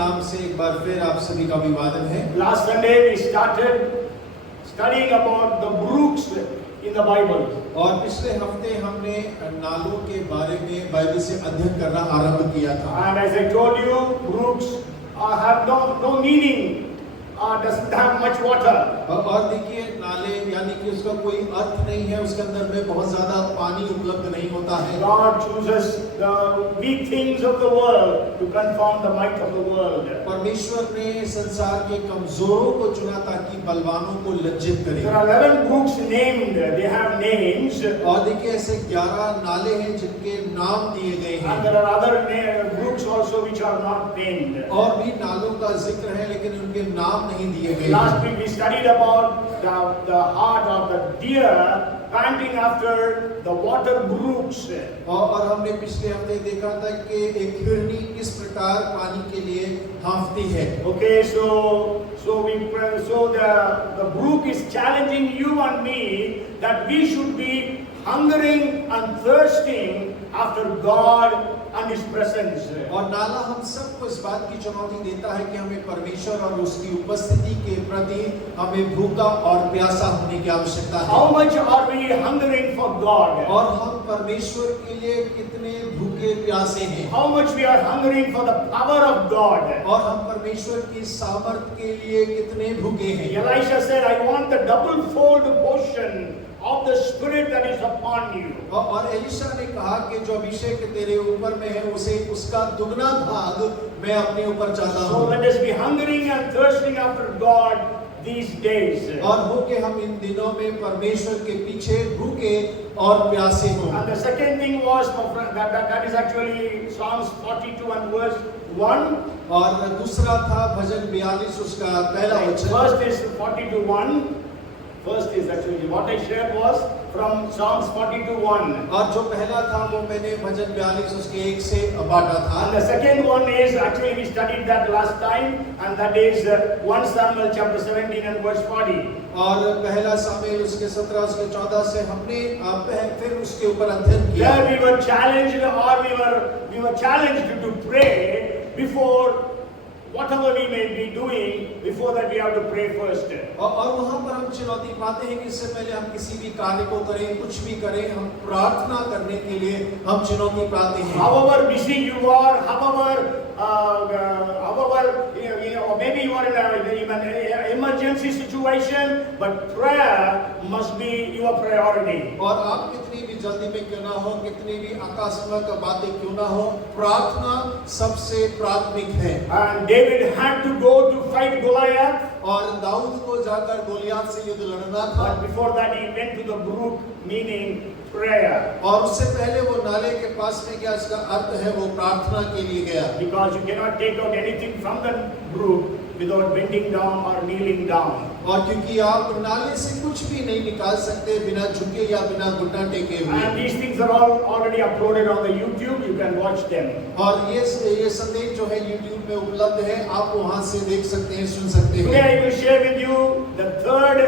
नाम से एक बार फिर आप सभी का अभिवादन है। Last Sunday we started studying about the brooks in the Bible. और पिछले हफ्ते हमने नालों के बारे में बाइबल से अध्ययन करना आरंभ किया था। And as I told you, brooks have no meaning, doesn't have much water. और देखिए नाले यानी कि उसका कोई अर्थ नहीं है, उसके अंदर में बहुत ज्यादा पानी उपलब्ध नहीं होता है। God chooses the weak things of the world to confound the might of the world. परमेश्वर ने संसार के कमजोरों को चुना ताकि बलवानों को लज्जित करे। There are 11 brooks named. They have names. और देखिए ऐसे 11 नाले हैं जिनके नाम दिए गए हैं। And there are other brooks also which are not named. और भी नालों का जिक्र है लेकिन उनके नाम नहीं दिए गए। Last week we studied about the heart of the deer panting after the water brooks. और हमने पिछले हफ्ते देखा था कि एक हिरनी किस प्रकार पानी के लिए हाँफती है। Okay, so the brook is challenging you and me that we should be hungering and thirsting after God and His presence. और नाला हम सबको इस बात की चुनौती देता है कि हमें परमेश्वर और उसकी उपस्थिति के प्रति हमें भूखा और प्यासा होने की आवश्यकता है। How much are we hungering for God? और हम परमेश्वर के लिए कितने भूखे प्यासे हैं? How much we are hungering for the power of God? और हम परमेश्वर की सामर्थ के लिए कितने भूखे हैं? Elisha said, I want the double fold portion of the Spirit that is upon you. और एलिशा ने कहा कि जो अभिषेक तेरे ऊपर में है उसे उसका दुगना भाग मैं अपने ऊपर चाहता So हूँ। let us be hungering and thirsting after God these days. और हो के हम इन दिनों में परमेश्वर के पीछे भूखे और प्यासे हों। And the second thing was that is actually Psalms 42 and verse 1. और दूसरा था भजन 42 उसका पहला वचन। First is 42:1. First is actually what I shared was from Psalms 42:1. और जो पहला था वो मैंने भजन 42 उसके 1 से बांटा था। And the second one is actually we studied that last time, and that is 1 Samuel chapter 17 and verse 40. और पहला सामुएल उसके 17 उसके 14 से हमने फिर उसके ऊपर अध्ययन किया। There we were challenged, or we were challenged to pray before whatever we may be doing. Before that we have to pray first. और वहाँ पर हम चुनौती पाते हैं कि इससे पहले हम किसी भी कार्य को करें, कुछ भी करें, हम प्रार्थना करने के लिए हम चुनौती पाते हैं। However busy you are, however or maybe you are in an emergency situation, but prayer must be your priority. और आप कितनी भी जल्दी में क्यों ना हो, कितनी भी आकस्मिक बातें क्यों ना हो, प्रार्थना सबसे प्राथमिक है। And David had to go to fight Goliath. और दाऊद को जाकर गोलियात से युद्ध लड़ना था। But before that he went to the brook, meaning prayer. और उससे पहले वो नाले के पास में गया, इसका अर्थ है वो प्रार्थना के लिए गया। Because you cannot take out anything from the brook without bending down or kneeling down. और क्योंकि आप नाले से कुछ भी नहीं निकाल सकते बिना झुके या बिना घुटना टेके हुए। And these things are all already uploaded on the YouTube. You can watch them. और ये संदेश जो है YouTube में उपलब्ध है, आप वहां से देख सकते हैं, सुन सकते Today हैं। I will share with you the third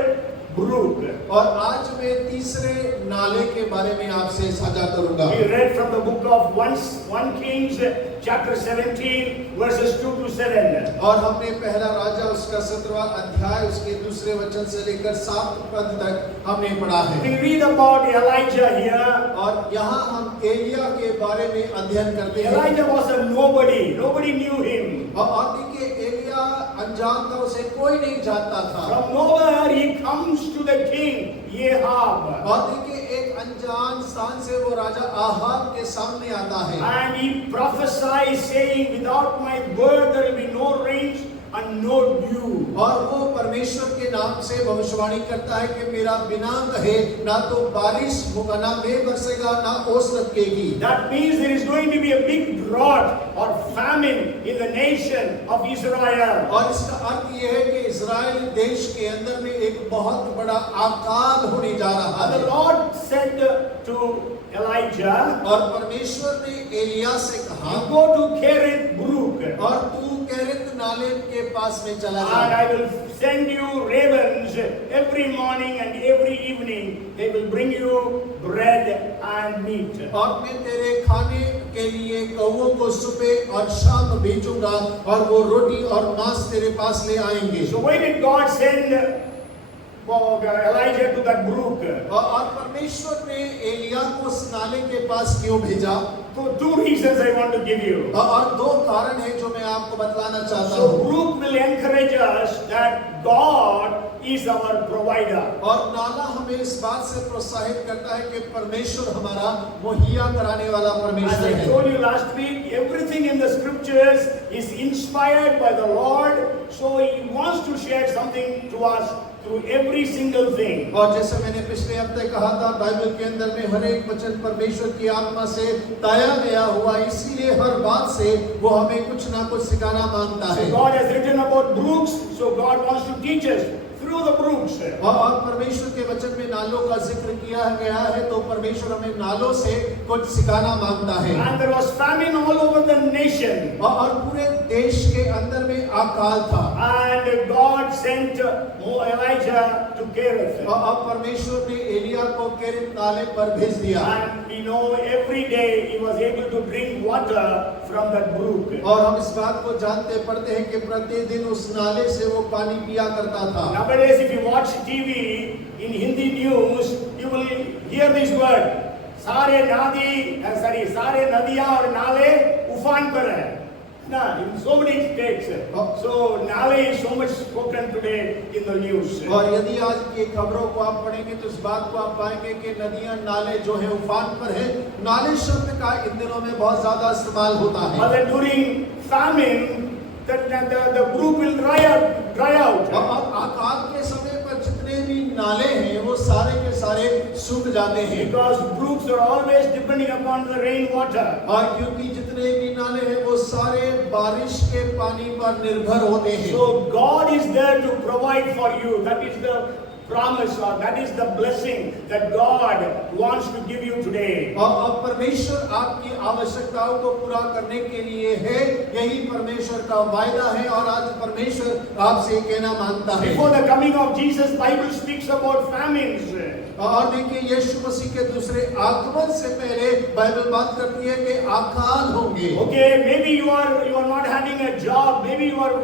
brook. और आज मैं तीसरे नाले के बारे में आपसे साझा करूंगा। We read from the book of 1 Kings chapter 17 verses 2 to 7. और हमने पहला राजा उसका 17वां अध्याय उसके दूसरे वचन से लेकर 7 पद तक हमने पढ़ा है। We read about Elijah here. और यहाँ हम एलिया के बारे में अध्ययन करते हैं। Elijah was a nobody. Nobody knew him. और देखिए एलिया अनजान था, उसे कोई नहीं जानता था। From nowhere he comes to the king Ahab. और देखिए एक अनजान स्थान से वो राजा आहाब के सामने आता है। And he prophesies saying, without my word there will be no rain and no dew. और वो परमेश्वर के नाम से भविष्यवाणी करता है कि मेरा बिना कहे ना तो बारिश होगा, ना मेघ बरसेगा, ना ओस लपकेगी। That means there is going to be a big drought or famine in the nation of Israel. और इसका अर्थ ये है कि इज़राइल देश के अंदर में एक बहुत बड़ा अकाल होने जा रहा And the है। Lord said to Elijah, और परमेश्वर ने एलिया से कहा, you go to Kerith brook, और तू केरित नाले के पास में चला जा, and I will send you ravens every morning and every evening. They will bring you bread and and meat. और मैं तेरे खाने के लिए कौवों को सुबह और शाम भेजूंगा और वो रोटी और मांस तेरे पास ले आएंगे। So why did God send Elijah to that brook? और परमेश्वर ने एलिया को उस नाले के पास क्यों भेजा? So two reasons I want to give you. और दो कारण है जो मैं आपको बतलाना चाहता So हूँ। brook will encourage us that God is our provider. और नाला हमें इस बात से प्रोत्साहित करता है कि परमेश्वर हमारा मुहैया कराने वाला As परमेश्वर I है। told you last week, everything in the scriptures is inspired by the Lord. So He wants to share something to us through every single thing. और जैसे मैंने पिछले हफ्ते कहा था, बाइबल के अंदर में हर एक वचन परमेश्वर की आत्मा से ताया गया हुआ, इसीलिए हर बात से वो हमें कुछ ना कुछ सिखाना मांगता है। So God has written about brooks, so God wants to teach us through the brooks. और परमेश्वर के वचन में नालों का जिक्र किया गया है, तो परमेश्वर हमें नालों से कुछ सिखाना मांगता है। And there was famine all over the nation. और पूरे देश के अंदर में अकाल था। And God sent Elijah to Kerith. और परमेश्वर ने एलिया को केरित नाले पर भेज दिया। And we know every day he was able to drink water from that brook. और हम इस बात को जानते पढ़ते हैं कि प्रतिदिन उस नाले से वो पानी पिया करता था। Nowadays, if you watch TV in Hindi news, you will hear this word. सारे नदियाँ और नाले उफान पर है। ना, in so many states. So नाले is so much spoken today in the news. और यदि आज की खबरों को आप पढ़ेंगे तो इस बात को आप पाएंगे कि नदियां नाले जो है उफान पर है। नाले शब्द का इन दिनों में बहुत ज्यादा इस्तेमाल होता है। But then during famine, the brook will dry out. और अकाल के समय पर जितने भी नाले हैं वो सारे के सारे सूख जाते हैं। Because brooks are always depending upon the rain water. और क्योंकि जितने भी नाले हैं वो सारे बारिश के पानी पर निर्भर होते हैं। So God is there to provide for you. That is the promise, or that is the blessing that God wants to give you today. और परमेश्वर आपकी आवश्यकताओं को पूरा करने के लिए है, यही परमेश्वर का वायदा है। और आज परमेश्वर आपसे कहना मांगता है। Before the coming of Jesus, Bible speaks about famines. और देखिए यीशु मसीह के दूसरे आगमन से पहले बाइबल बात करती है कि अकाल होंगे। Okay, maybe you are not having a job, maybe you are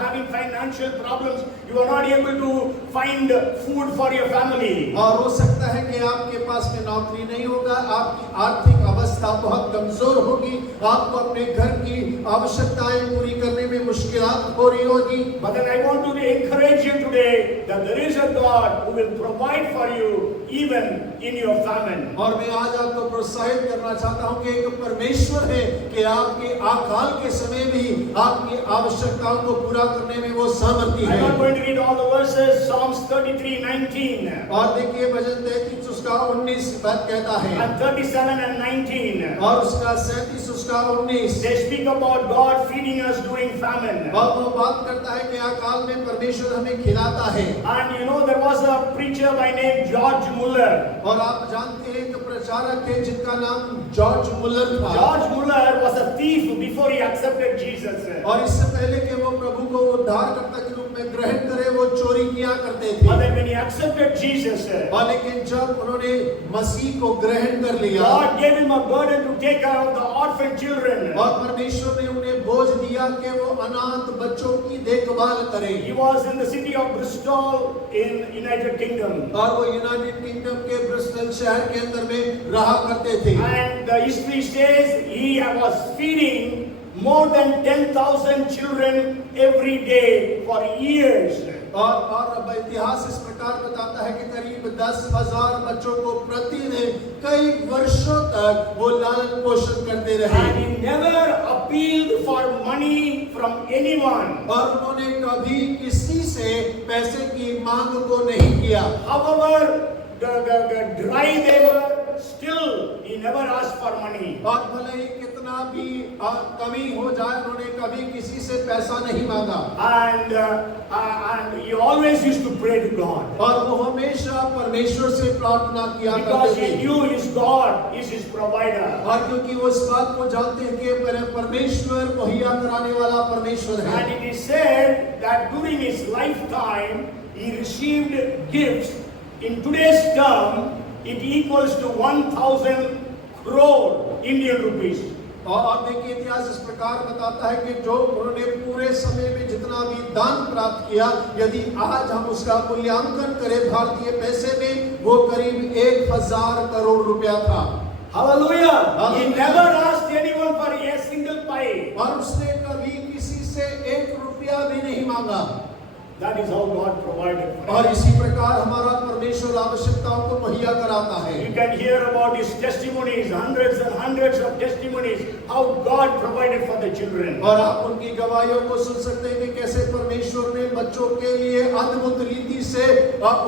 having financial problems, you are not able to find food for your family. और हो सकता है कि आपके पास में नौकरी नहीं होगा, आपकी आर्थिक अवस्था बहुत कमजोर होगी, आपको अपने घर की आवश्यकताएं पूरी करने में मुश्किलात हो रही होगी। But then I want to encourage you today that there is a God who will provide for you even in your famine. और मैं आज आपको प्रोत्साहित करना चाहता हूं कि एक परमेश्वर है कि आपके अकाल के समय भी आपकी आवश्यकताओं को पूरा करने में वो सामर्थी है। I'm not going to read all the verses. Psalms 33:19. और देखिए भजन 33 उसका 19 बात कहता है। And 37 and 19. और उसका 37 उसका 19 They speak about God feeding us during famine. और वो बात करता है कि अकाल में परमेश्वर हमें खिलाता है। And you know there was a preacher by name George Muller. और आप जानते हैं कि प्रचारक थे जिनका नाम जॉर्ज मुलर था। George Muller was a thief before he accepted Jesus. और इससे पहले कि वो प्रभु को उद्धारकर्ता के रूप में ग्रहण करे वो चोरी किया करते थे। But then when he accepted Jesus, और लेकिन जब उन्होंने मसीह को ग्रहण कर लिया, God gave him a burden to take care of the orphan children. और परमेश्वर ने उन्हें बोझ दिया कि वो अनाथ बच्चों की देखभाल करें। He was in the city of Bristol in United Kingdom. और वो यूनाइटेड किंगडम के ब्रिस्टल शहर के अंदर में रहा करते थे। And the history says he was feeding more than 10,000 children every day for years. और अब इतिहास इस प्रकार बताता है कि करीब 10,000 बच्चों को प्रतिदिन कई वर्षों तक वो लालन पोषण करते रहे। And he never appealed for money from anyone. और उन्होंने कभी किसी से पैसे की मांग को नहीं किया। However, the dry they were, still he never asked for money. और भले ही कितना भी कमी हो जाए, उन्होंने कभी किसी से पैसा नहीं मांगा। And he always used to pray to God. और वो हमेशा परमेश्वर से प्रार्थना किया Because करते he थे। knew his God is his provider. और क्योंकि वो इस बात को जानते हैं कि परमेश्वर मुहैया कराने वाला परमेश्वर है। And it is said that during his lifetime he received gifts. In today's term, it equals to $1,000 crore Indian rupees. और देखिए इतिहास इस प्रकार बताता है कि जो उन्होंने पूरे समय में जितना भी दान प्राप्त किया, यदि आज हम उसका मूल्यांकन करें भारतीय पैसे में, वो करीब 1000 करोड़ रुपया था। Hallelujah! He Hallelujah. never asked anyone for a single pie. और उसने कभी किसी से 1 रुपया भी नहीं मांगा। That is how God provided for और us. इसी प्रकार हमारा परमेश्वर आवश्यकताओं को मुहैया कराता है। You can hear about his testimonies, hundreds and hundreds of testimonies, how God provided for the children. और आप उनकी गवाहियों को सुन सकते हैं कि कैसे परमेश्वर ने बच्चों के लिए अद्भुत रीति से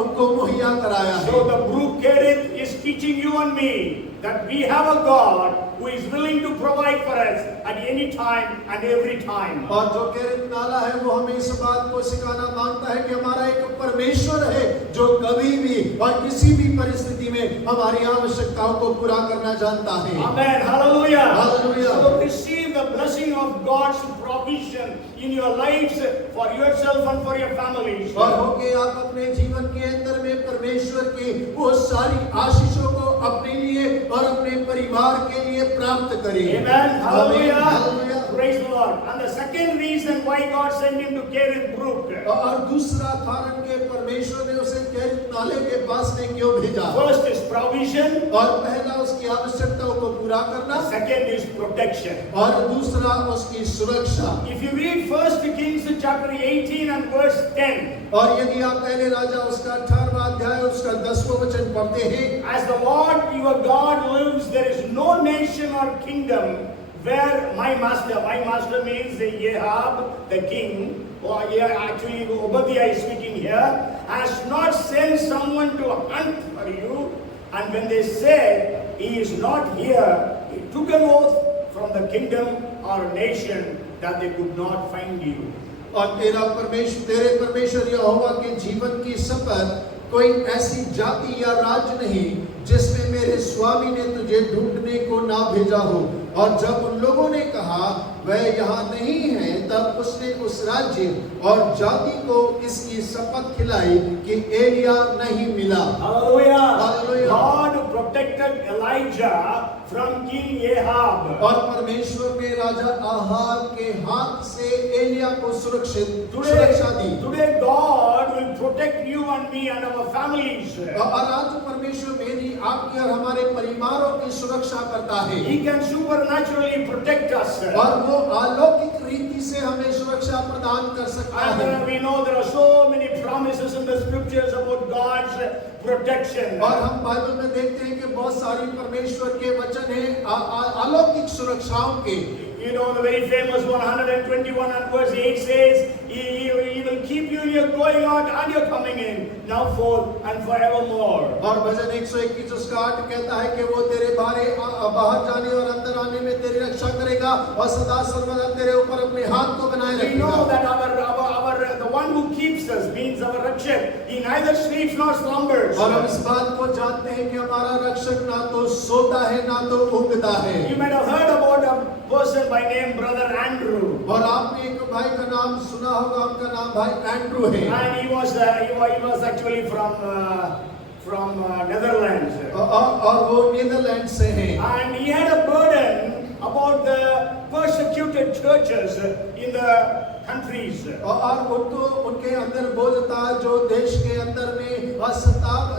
उनको मुहैया कराया So है। the Brook Kerith is teaching you and me that we have a God who is willing to provide for us at any time and every time. और जो केरित नाला है वो हमें इस बात को सिखाना मांगता है कि हमारा एक परमेश्वर है जो कभी भी और किसी भी परिस्थिति में हमारी आवश्यकताओं को पूरा करना जानता है। Amen. Hallelujah. Hallelujah. So receive the blessing of God's provision in your lives for yourself and for your families. और होके आप अपने जीवन के अंदर में परमेश्वर की वो सारी आशीषों को अपने लिए और अपने परिवार के लिए प्राप्त करें। Amen. Hallelujah. Hallelujah. Praise the Lord. And the second reason why God sent him to Kerith Brook. और दूसरा कारण के परमेश्वर ने उसे केरित नाले के पास ने क्यों भेजा? First is provision. और पहला उसकी आवश्यकताओं को पूरा करना, Second is protection. और दूसरा उसकी सुरक्षा। If you read 1 Kings chapter 18 and verse 10. और यदि आप पहले राजा उसका 18वां अध्याय उसका 10वां वचन पढ़ते हैं, As the Lord your God lives, there is no nation or kingdom where my master means Ahab, the king, or actually Obadiah is speaking here, has not sent someone to hunt for you. And when they said, he is not here, he took an oath from the kingdom or nation that they could not find you. और तेरे परमेश्वर यहोवा के जीवन की शपथ, कोई ऐसी जाति या राज्य नहीं जिसमें मेरे स्वामी ने तुझे ढूंढने को ना भेजा हो। और जब उन लोगों ने कहा वह यहाँ नहीं है, तब उसने उस राज्य और जाति को इसकी शपथ खिलाई कि एलिया नहीं मिला। Hallelujah. Hallelujah. God protected Elijah from King Ahab. और परमेश्वर ने राजा आहाब के हाथ से एलिया को सुरक्षा दी। Today God will protect you and me and our families. और आज परमेश्वर मेरी आपकी और हमारे परिवारों की सुरक्षा करता है। He can supernaturally protect us. और वो अलौकिक रीति से हमें सुरक्षा प्रदान कर सकता है। And we know there are so many promises in the scriptures about God's protection. और हम बाइबल में देखते हैं कि बहुत सारी परमेश्वर के वचन हैं अलौकिक सुरक्षाओं के। You know the very famous 121 and verse 8 says, He will keep you in your going out and your coming in, now forth and forevermore. और भजन 121 उसका 8 कहता है कि वो तेरे बाहर जाने और अंदर आने में तेरी रक्षा करेगा और सदा सर्वदा तेरे ऊपर अपने हाथ को बनाए We know रखेगा। that the one who keeps us means our Rakshak. He neither sleeps nor slumbers. और हम इस बात को जानते हैं कि हमारा रक्षक ना तो सोता है ना तो ऊँगता है। You might have heard about a person by name Brother Andrew. और आपने एक भाई का नाम सुना होगा, उनका नाम भाई एंड्रू है। And he was actually from Netherlands. और वो नीदरलैंड से हैं। And he had a burden about the persecuted churches in the countries. और उनके अंदर बोझ था जो देश के अंदर में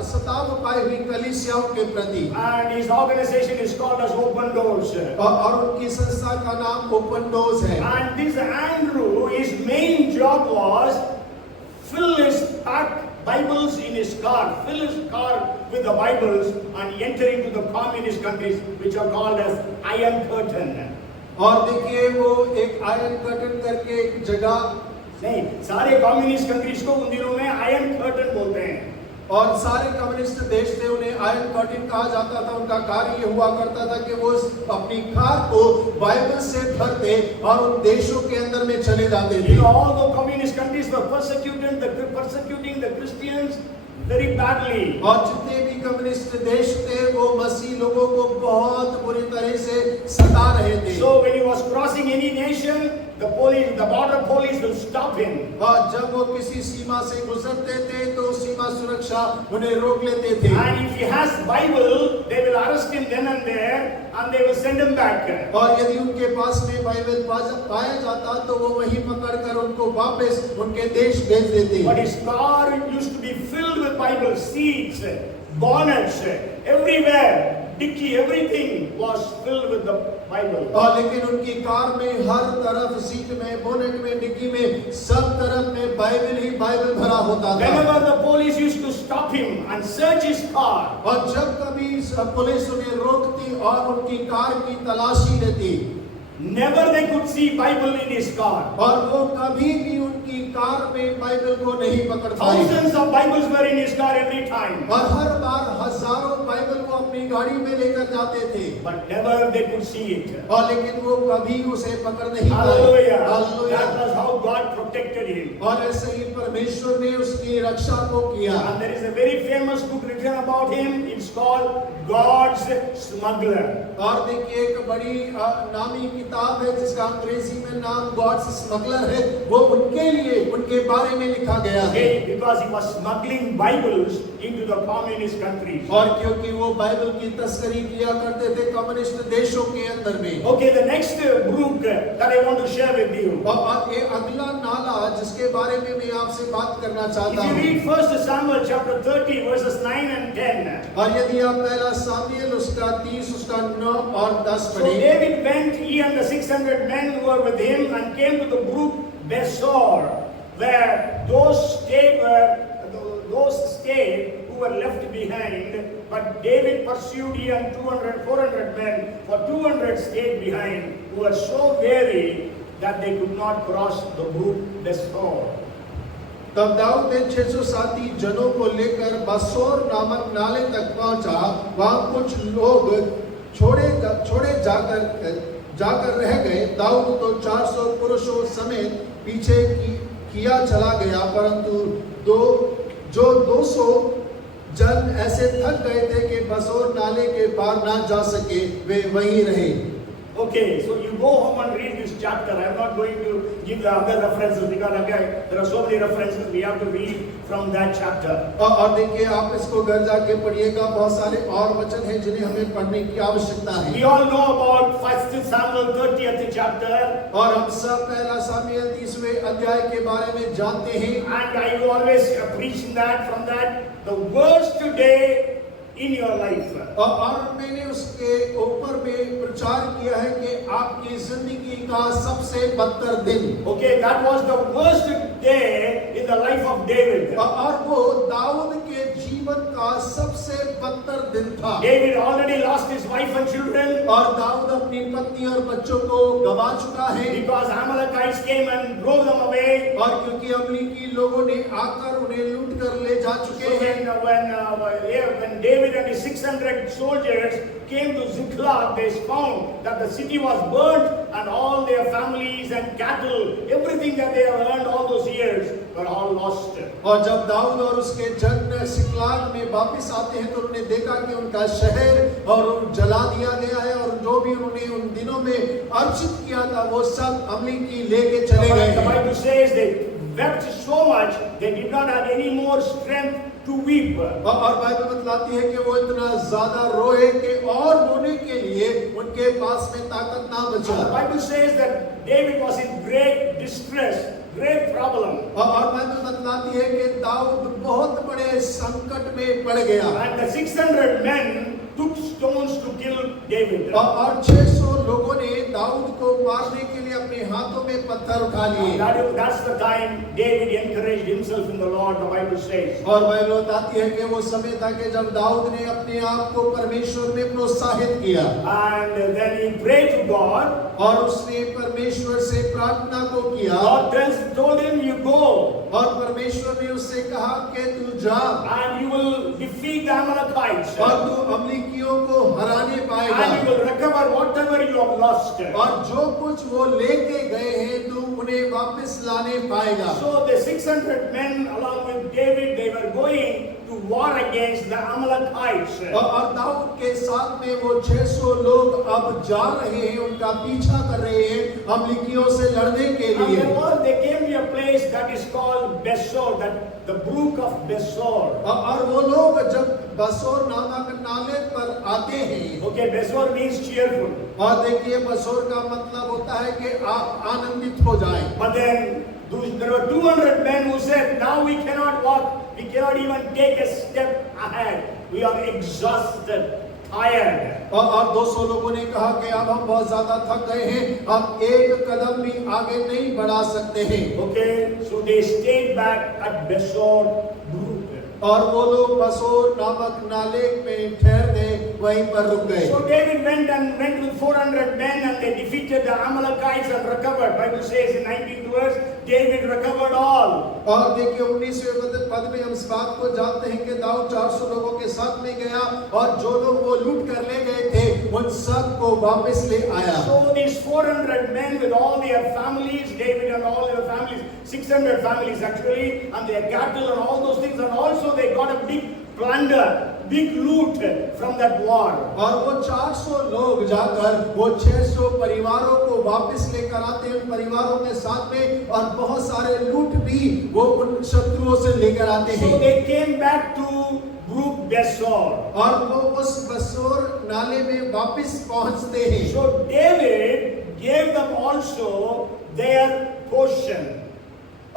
सताव पाई हुई कलीसियाओं के प्रति। And his organization is called as Open Doors. और उनकी संस्था का नाम ओपन डोर्स है। And this Andrew, his main job was fill his Bibles in his car, fill his car with the Bibles and enter into the communist countries which are called as Iron Curtain. और देखिए वो एक iron curtain करके एक जगह, नहीं, सारे communist countries को उन दिनों में आयरन कर्टन बोलते हैं। और सारे कम्युनिस्ट देश थे उन्हें आयरन कर्टन कहा जाता था। उनका कार्य ये हुआ करता था कि वो अपनी कार को बाइबल से भरते और उन देशों के अंदर में चले जाते थे। All the communist countries were persecuting the Christians very badly. और जितने भी कम्युनिस्ट देश थे वो मसीह लोगों को बहुत बुरी तरह से सता रहे थे। So when he was crossing any nation, the border police will stop him. और जब वो किसी सीमा से गुजरते थे तो सीमा सुरक्षा उन्हें रोक लेते थे। And if he has Bible, they will arrest him then and there and they will send him back. और यदि उनके पास में बाइबल पाया जाता तो वो वहीं पकड़कर उनको वापस उनके देश भेज देते। But his car used to be filled with Bible, seats, bonnets, everywhere. Dicky, everything was filled with the Bible. और लेकिन उनकी कार में हर तरफ सीट में, बोनेट में, डिक्की में, सब तरफ में बाइबल ही बाइबल भरा होता था। Whenever the police used to stop him and search his car, और जब कभी पुलिस उन्हें रोकती और उनकी कार की तलाशी लेती, never they could see Bible in his car. और वो कभी भी उनकी कार में बाइबल को नहीं पकड़ पाए। Thousands of Bibles were in his car every time. और हर बार हजारों बाइबल को अपनी गाड़ी में लेकर जाते थे। But never they could see it. और लेकिन वो कभी उसे पकड़ नहीं पाए। Hallelujah. Hallelujah. That was how God protected him. और ऐसे ही परमेश्वर ने उसकी रक्षा को किया। And there is a very famous book written about him. It's called God's Smuggler. और देखिए एक बड़ी नामी किताब है जिसका अंग्रेजी में नाम गॉड्स स्मगलर है। वो उनके लिए, उनके बारे में लिखा गया है। Okay, because he was smuggling Bibles into the communist countries. और क्योंकि वो बाइबल की तस्करी किया करते थे कम्युनिस्ट देशों के अंदर में। Okay, the next brook that I want to share with you. और ये अगला नाला जिसके बारे में मैं आपसे बात करना If चाहता you हूँ। read 1 Samuel chapter 30 verses 9 and 10. और यदि आप पहला सामुएल उसका 30 उसका 9 और 10 So पढ़ें। David went, he and the 600 men who were with him, and came to the brook Besor, where those stayed who were left behind. But David pursued, he and 400 men, for 200 stayed behind, who were so weary that they could not cross the brook Besor. तब दाऊद ने 600 साथी जनों को लेकर बसोर नामक नाले तक पहुंचा। वहां कुछ लोग छोड़े जाकर रह गए। दाऊद तो 400 पुरुषों समेत पीछे किया चला गया, परंतु 200 जन ऐसे थक गए थे कि बसोर नाले के पार ना जा सके, वे वहीं रहे। Okay, so you go home and read this chapter. I am not going to give the other references because again, there are so many references we have to read from that chapter. और देखिए आप इसको घर जाके पढ़िएगा, बहुत सारे और वचन हैं जिन्हें हमें पढ़ने की आवश्यकता है। We all know about 1 Samuel 30th chapter. और हम सब पहला सामुएल 30वें अध्याय के बारे में जानते हैं। And I will always preach from that, the worst day in your life. और मैंने उसके ऊपर में प्रचार किया है कि आपकी जिंदगी का सबसे बदतर दिन। Okay, that was the worst day in the life of David. और वो दाऊद के जीवन का सबसे बदतर दिन था। David already lost his wife and children. और दाऊद अपनी पत्नी और बच्चों को गवा चुका है। Because Amalekites came and drove them away. और क्योंकि अमलेकी लोगों ने आकर उन्हें लूट कर ले जा चुके So हैं। when David and his 600 soldiers came to Ziklag, they found that the city was burnt and all their families and cattle, everything that they have earned all those years, were all lost. और जब दाऊद और उसके जन सिकलाग में वापस आते हैं तो उन्होंने देखा कि उनका शहर और जला दिया गया है, और जो भी उन्होंने उन दिनों में अर्जित किया था वो सब अमलेकी लेके चले गए। The Bible says they wept so much they did not have any more strength to weep. और बाइबल बतलाती है कि वो इतना ज्यादा रोए कि और रोने के लिए उनके पास में ताकत ना बचा। The Bible says that David was in great distress, great problem. और बाइबल बतलाती है कि दाऊद बहुत बड़े संकट में पड़ गया। And the 600 men took stones to kill David. और 600 लोगों ने दाऊद को मारने के लिए अपने हाथों में पत्थर उठा लिए। That's the time David encouraged himself in the Lord, the Bible says. और बाइबल बताती है कि वो समय था कि जब दाऊद ने अपने आप को परमेश्वर में प्रोत्साहित किया। And then he prayed to God. और उसने परमेश्वर से प्रार्थना को किया। God told him, you go. और परमेश्वर ने उससे कहा कि तू जा। And you will defeat the Amalekites. और तू अमलेकियों को हराने पाएगा। आएगा and you will recover whatever you have lost. और जो कुछ वो लेके गए हैं तू उन्हें वापस लाने पाएगा। So the 600 men along with David, they were going to war against the Amalekites. और दाऊद के साथ में वो 600 लोग अब जा रहे हैं, उनका पीछा कर रहे हैं अमलेकियों से लड़ने के And लिए। they came to a place that is called Besor, that the brook of Besor. और वो लोग जब बसोर नामक नाले पर आते हैं, Okay, Besor means cheerful. और देखिए बसोर का मतलब होता है कि आप आनंदित हो जाएं। But then there were 200 men who said, now we cannot walk, we cannot even take a step ahead. We are exhausted, tired. और 200 लोगों ने कहा कि अब हम बहुत ज्यादा थक गए हैं, अब एक कदम भी आगे नहीं बढ़ा सकते हैं। Okay, so they stayed back at Besor brook. और वो लोग बसोर नामक नाले में ठहर गए, वहीं पर रुक गए। So David went with 400 men and they defeated the Amalekites and recovered. Bible says in 19th verse, David recovered all. और देखिए 19वें पद में हम इस बात को जानते हैं कि दाऊद 400 लोगों के साथ में गया और जो लोग वो लूट कर ले गए थे उन सब को वापस ले आया। So these 400 men with all their families, David and all their families, 600 families actually, and their cattle and all those things, and also they got a big plunder, big loot from that war. और वो 400 लोग जाकर वो 600 परिवारों को वापस लेकर आते हैं, उन परिवारों के साथ में, और बहुत सारे लूट भी वो उन शत्रुओं से लेकर आते हैं। So they came back to brook Besor. और वो उस बसोर नाले में वापस पहुंचते हैं। So David gave them also their portion.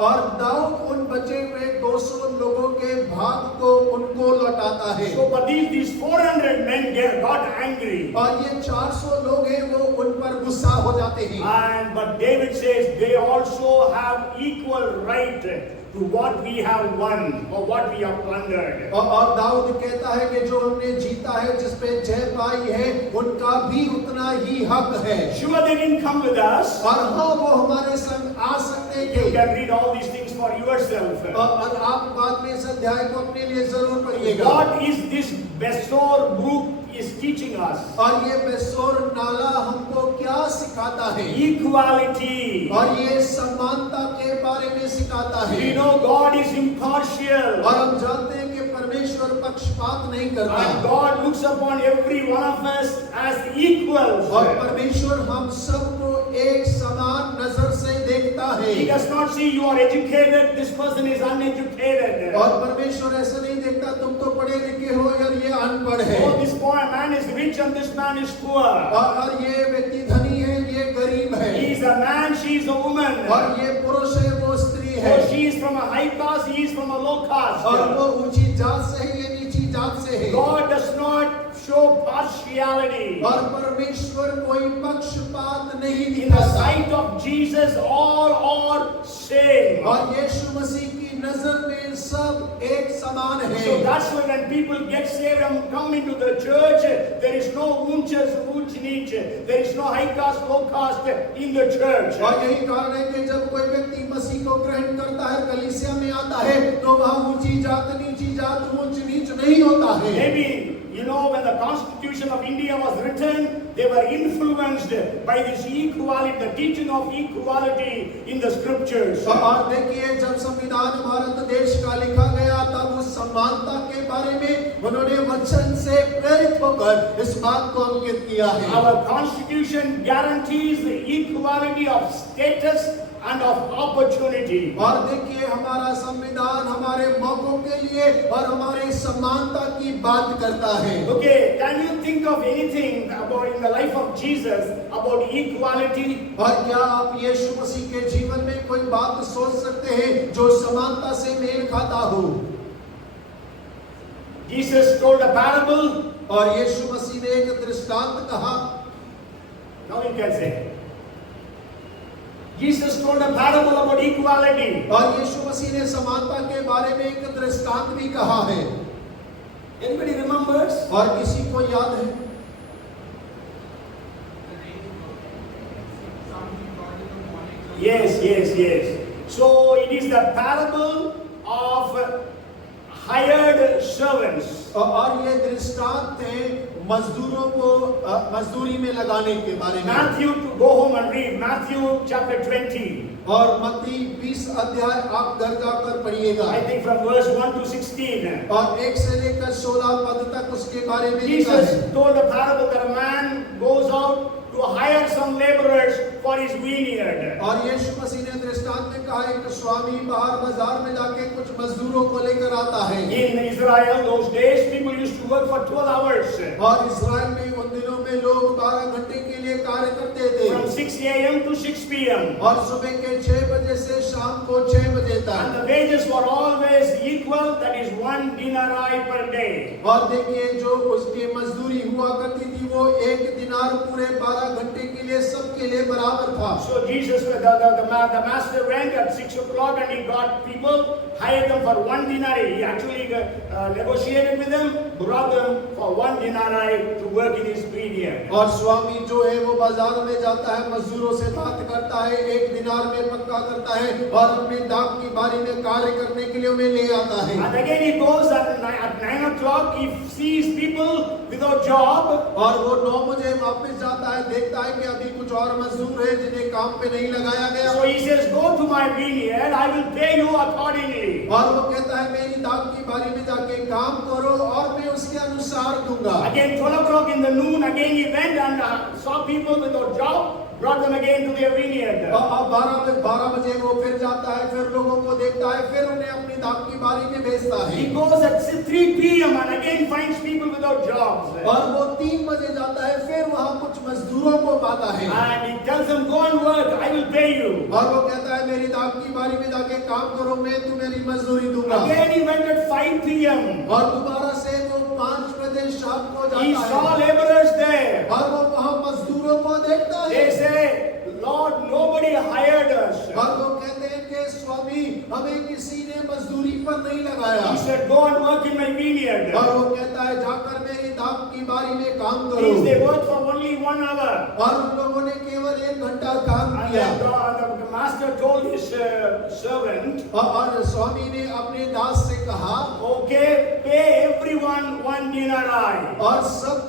और दाऊद उन बचे हुए 200 लोगों के भाग को उनको लौटाता है। So but these 400 men got angry. और ये 400 लोग हैं वो उन पर गुस्सा हो जाते हैं। And but David says they also have equal right to what we have won or what we have plundered. और दाऊद कहता है कि जो हमने जीता है, जिस पे जय पाई है, उनका भी उतना ही हक है। Sure, they didn't come with us. और हाँ, वो हमारे संग आ सकते थे। You can read all these things for yourself. और आप बाद में इस अध्याय को अपने लिए जरूर पढ़िएगा। What is this Besor brook is teaching us? और ये बेसोर नाला हमको क्या सिखाता है? Equality. और ये समानता के बारे में सिखाता है। We know God is impartial. और हम जानते हैं कि परमेश्वर पक्षपात नहीं करता। And God looks upon every one of us as equals. और परमेश्वर हम सबको एक समान नजर से देखता है। He does not see you are educated, this person is uneducated. और परमेश्वर ऐसा नहीं देखता तुम तो पढ़े लिखे हो और ये अनपढ़ है। Oh, this boy man is rich and this man is poor. और ये व्यक्ति धनी है, ये गरीब है। He is a man, she is a woman. और ये पुरुष है, वो स्त्री है। Oh, she is from a high caste, he is from a low caste. और वो ऊंची जात से है, ये नीची जात से है। God does not show partiality. और परमेश्वर कोई पक्षपात नहीं In the दिखाता। sight of Jesus, all are same. और यीशु मसीह की नजर में सब एक समान है। So that's why when people get saved and come into the church, there is no unch niche, there is no high caste, low caste in the church. और यही कारण है कि जब कोई व्यक्ति मसीह को ग्रहण करता है, कलीसिया में आता है, तो वहाँ ऊंची जात, नीची जात, ऊंच नीच नहीं होता है। Maybe you know when the Constitution of India was written, they were influenced by this equality, the teaching of equality in the scriptures. और देखिए जब संविधान भारत देश का लिखा गया तब उस समानता के बारे में उन्होंने वचन से प्रेरित होकर इस बात को अंकित किया है। Our Constitution guarantees the equality of status and of opportunity. और देखिए हमारा संविधान हमारे मौकों के लिए और हमारे समानता की बात करता है। Okay, can you think of anything about in the life of Jesus about equality? और क्या आप यीशु मसीह के जीवन में कोई बात सोच सकते हैं जो समानता से मेल खाता हो? Jesus told a parable. और यीशु मसीह ने एक दृष्टांत कहा। Now you can say. Jesus told a parable about equality. और यीशु मसीह ने समानता के बारे में एक दृष्टांत भी कहा है। Anybody remembers? और किसी को याद है? Yes. So it is the parable of hired servants. और ये दृष्टांत थे मजदूरों को मजदूरी में लगाने के बारे में। Matthew, to go home and read Matthew chapter 20. और मत्ती 20 अध्याय आप घर जाकर पढ़िएगा। I think from verse 1 to 16. और 1 से लेकर 16 पद तक उसके बारे में लिखा Jesus है। told a parable that a man goes out to hire some laborers for his vineyard. और यीशु मसीह ने दृष्टांत में कहा है कि स्वामी बाहर बाजार में जाके कुछ मजदूरों को लेकर आता है। In Israel, those days, people used to work for 12 hours. और इस्राएल में उन दिनों में लोग 12 घंटे के लिए कार्य करते थे। From 6 a.m. to 6 p.m. और सुबह के 6 बजे से शाम को 6 बजे And तक। the wages were always equal, that is 1 denarii per day. और देखिए जो उसकी मजदूरी हुआ करती थी वो 1 दिनार पूरे 12 घंटे के लिए सबके लिए बराबर था। So Jesus, the master went at 6 o'clock and he got people, hired them for 1 denarii. He actually negotiated with them, brought them for 1 denarii to work in his vineyard. और स्वामी जो है वो बाजार में जाता है, मजदूरों से बात करता है, 1 दिनार में पक्का करता है और अपने दाख की बारी में कार्य करने के लिए उन्हें ले आता है। And again he goes at 9 o'clock, he sees people without job. और वो 9 बजे वापस जाता है, देखता है कि अभी कुछ और मजदूर हैं जिन्हें काम पे नहीं लगाया गया। So he says, go to my vineyard, I will pay you accordingly. और वो कहता है मेरी दाख की बारी में जाके काम करो और मैं उसके अनुसार दूंगा। Again 12 o'clock in the noon, again he went and saw people without job, brought them again to their vineyard. अब 12 बजे वो फिर जाता है, फिर लोगों को देखता है, फिर उन्हें अपनी दाख की बारी में भेजता है। He goes at 3 p.m. and again finds people without jobs. और वो 3 बजे जाता है, फिर वहाँ कुछ मजदूरों को पाता है। And he tells them, go and work, I will pay you. और वो कहता है मेरी दाख की बारी में जाके काम करो, मैं तुम्हें मजदूरी दूंगा। Again he went at 5 p.m. और दोबारा से वो 5 बजे शाम को He जाता saw है laborers there. और वो वहाँ मजदूरों को देखता है। They say, Lord, nobody hired us. और वो कहते हैं कि स्वामी हमें किसी ने मजदूरी पर नहीं लगाया। He said, go and work in my vineyard. और वो कहता है जाकर मेरी दाख की बारी में काम करो। Means they worked for only 1 hour. और उन लोगों ने केवल 1 घंटा काम And किया। the master told his servant, और स्वामी ने अपने दास से कहा, okay, pay everyone 1 denarii. और सब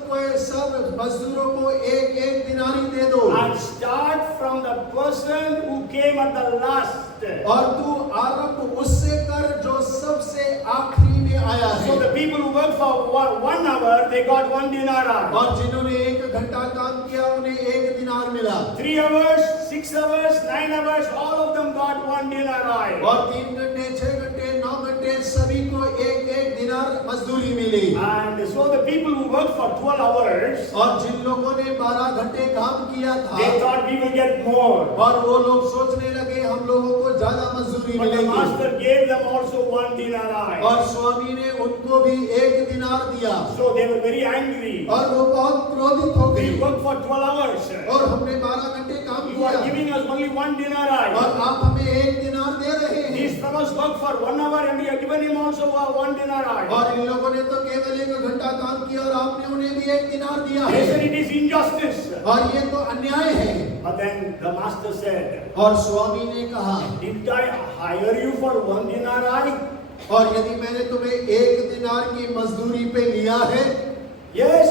मजदूरों को 1 दिनारी दे दो। And start from the person who came at the last. और तू आरंभ उससे कर जो सबसे आखिरी में आया है। So the people who worked for 1 hour, they got 1 denarii. और जिन्होंने 1 घंटा काम किया उन्हें 1 दिनार मिला। 3 hours, 6 hours, 9 hours, all of them got 1 denarii. और 3 घंटे, 6 घंटे, 9 घंटे सभी को 1 दिनार मजदूरी मिली। And so the people who worked for 12 hours, और जिन लोगों ने 12 घंटे काम किया था, they thought we will get more. और वो लोग सोचने लगे हम लोगों को ज्यादा मजदूरी But the मिलेगी। master gave them also 1 denarii. और स्वामी ने उनको भी 1 दिनार दिया। So they were very angry. और वो बहुत क्रोधित हो We गए। worked for 12 hours. और हमने 12 घंटे काम You are किया giving us only 1 denarii. और आप हमें 1 दिनार दे रहे हैं। These fellows worked for 1 hour and we have given him also 1 denarii. और इन लोगों ने तो केवल 1 घंटा काम किया और आपने उन्हें भी 1 दिनार दिया They है। said it is injustice. और ये तो अन्याय है। But then the master said, और स्वामी ने कहा, did I hire you for 1 denarii? और यदि मैंने तुम्हें 1 दिनार की मजदूरी पे लिया है, Yes.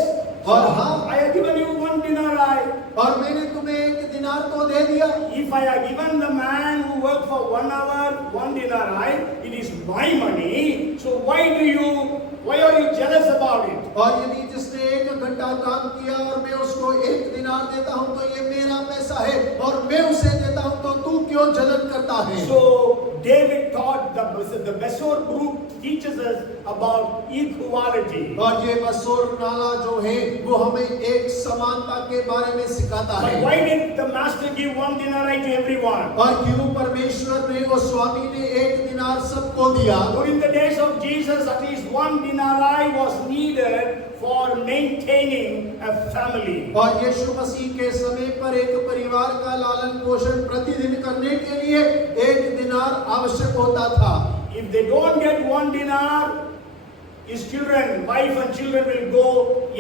और हाँ, I have given you 1 denarii. और मैंने तुम्हें 1 दिनार तो दे दिया। If I have given the man who worked for 1 hour 1 denarii, it is my money. So why are you jealous about it? और यदि जिसने 1 घंटा काम किया और मैं उसको 1 दिनार देता हूँ तो ये मेरा पैसा है और मैं उसे देता हूँ तो तू क्यों जलन करता है? So David taught the Besor group teaches us about equality. और ये बसोर नाला जो है वो हमें एक समानता के बारे में सिखाता But है। why did the master give 1 denarii to everyone? और क्यों परमेश्वर ने और स्वामी ने 1 दिनार सबको दिया? During the days of Jesus, at least 1 denarii was needed for maintaining a family. और यीशु मसीह के समय पर एक परिवार का लालन पोषण प्रतिदिन करने के लिए 1 दिनार आवश्यक होता था। If they don't get 1 dinar, his children, wife and children will go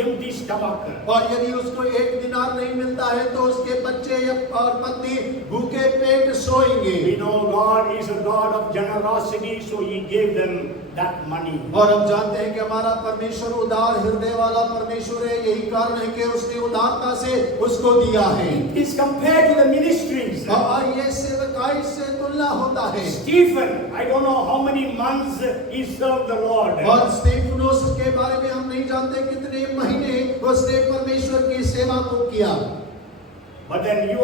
empty stomach. और यदि उसको 1 दिनार नहीं मिलता है तो उसके बच्चे और पत्नी भूखे पेट सोएंगे। We know God is a God of generosity, so He gave them that money. और हम जानते हैं कि हमारा परमेश्वर उदार हृदय वाला परमेश्वर है, यही कारण है कि उसने उदारता से उसको दिया है। It is compared to the ministries. और ये सेवकाई से तुलना होता है। Stephen, I don't know how many months he served the Lord. और स्तेफनोस के बारे में हम नहीं जानते कितने महीने उसने परमेश्वर की सेवा को किया। But then he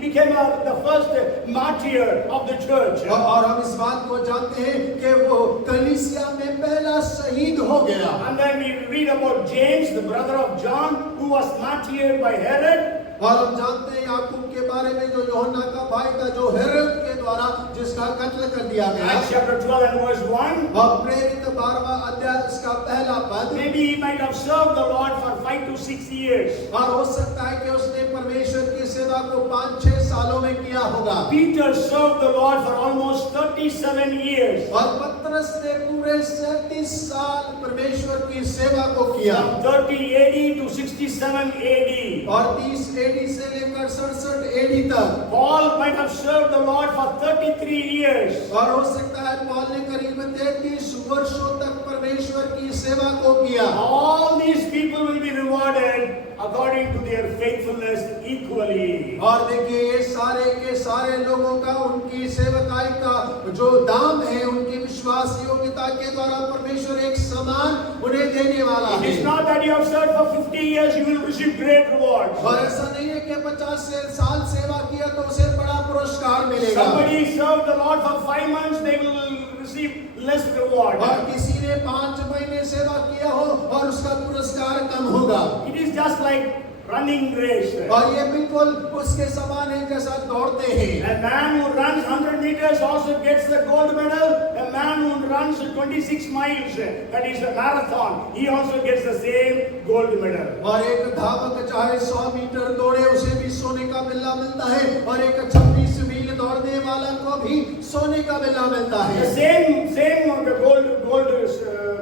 became the first martyr of the church. और हम इस बात को जानते हैं कि वो कलीसिया में पहला शहीद हो गया। And then we read about James, the brother of John, who was martyred by Herod. और हम जानते हैं याकूब के बारे में जो यूहन्ना का भाई था, जो हेरोद के द्वारा जिसका कत्ल कर दिया गया। Acts chapter 12 and verse 1. और प्रेरित 12वां अध्याय उसका पहला पद। Maybe he might have served the Lord for 5 to 6 years. और हो सकता है कि उसने परमेश्वर की सेवा को 5-6 सालों में किया होगा। Peter served the Lord for almost 37 years. और पतरस ने पूरे 37 साल परमेश्वर की सेवा को किया। From 30 AD to 67 AD. और 30 AD से लेकर 67 AD तक। Paul might have served the Lord for 33 years. और हो सकता है पौल ने करीब 33 वर्षों तक परमेश्वर की सेवा को किया। All these people will be rewarded according to their faithfulness equally. और देखिए ये सारे के सारे लोगों का उनकी सेवकाई का जो दाम है, उनकी विश्वास योग्यता के द्वारा परमेश्वर एक समान उन्हें देने वाला It है। is not that you have served for 50 years, you will receive great rewards. और ऐसा नहीं है कि 50 साल सेवा किया तो उसे बड़ा पुरस्कार मिलेगा। Somebody served the Lord for 5 months, they will receive less reward. और किसी ने 5 महीने सेवा किया हो और उसका पुरस्कार कम होगा। It is just like running race. और ये बिल्कुल उसके समान है जैसा दौड़ते हैं। A man who runs 100 meters also gets the gold medal. A man who runs 26 miles, that is a marathon, he also gets the same gold medal. और एक धावक चाहे 100 मीटर दौड़े उसे भी सोने का बिल्ला मिलता है, और एक 26 मील दौड़ने वाला को भी सोने का बिल्ला मिलता है। The same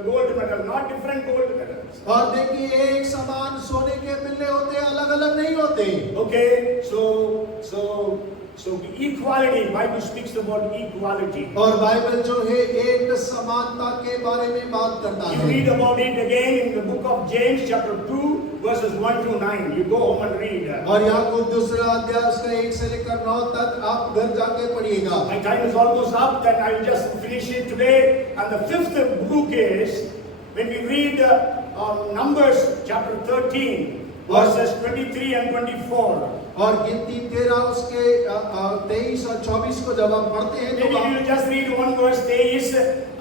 gold medal, not different gold medals. और देखिए एक समान सोने के बिल्ले होते हैं, अलग अलग नहीं होते। Okay, so equality, Bible speaks about equality. और बाइबल जो है एक समानता के बारे में बात करता You है। read about it again in the book of James chapter 2 verses 1 to 9. You go home and read. और याकूब दूसरा अध्याय उसका 1 से लेकर 9 तक आप घर जाके पढ़िएगा। My time is almost up, then I will just finish it today. And the fifth book is when we read Numbers chapter 13 verses 23 and 24. और गिनती 13 उसके 23 और 24 को जब हम पढ़ते हैं Maybe तो we will just read one verse.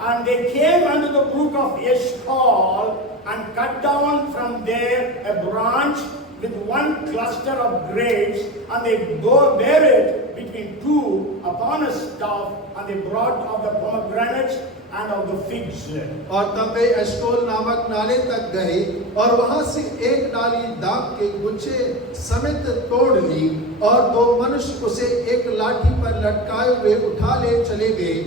And they came unto the brook of Eshcol and cut down from there a branch with one cluster of grapes, and they bare it between two upon a staff, and they brought of the pomegranates and of the figs. और तब वे Eshcol नामक नाले तक गए और वहां से एक डाली दाख के गुच्छे समेत तोड़ ली, और 2 मनुष्य उसे एक लाठी पर लटकाए हुए उठा ले चले गए,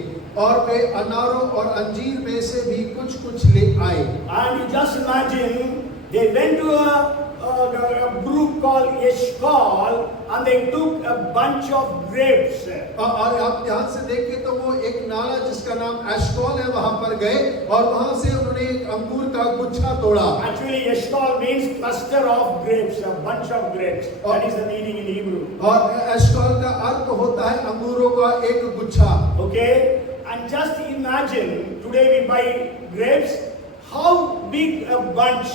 और वे अनारों और अंजीर में से भी कुछ ले आए। And you just imagine, they went to a brook called Eshcol, and they took a bunch of grapes. और आप ध्यान से देखें तो वो एक नाला जिसका नाम एशकोल है वहां पर गए, और वहां से उन्होंने एक अंगूर का गुच्छा तोड़ा। Actually, Eshcol means cluster of grapes, a bunch of grapes. That is the meaning in Hebrew. और एशकोल का अर्थ होता है अंगूरों का एक गुच्छा। Okay, and just imagine, today we buy grapes. How big a bunch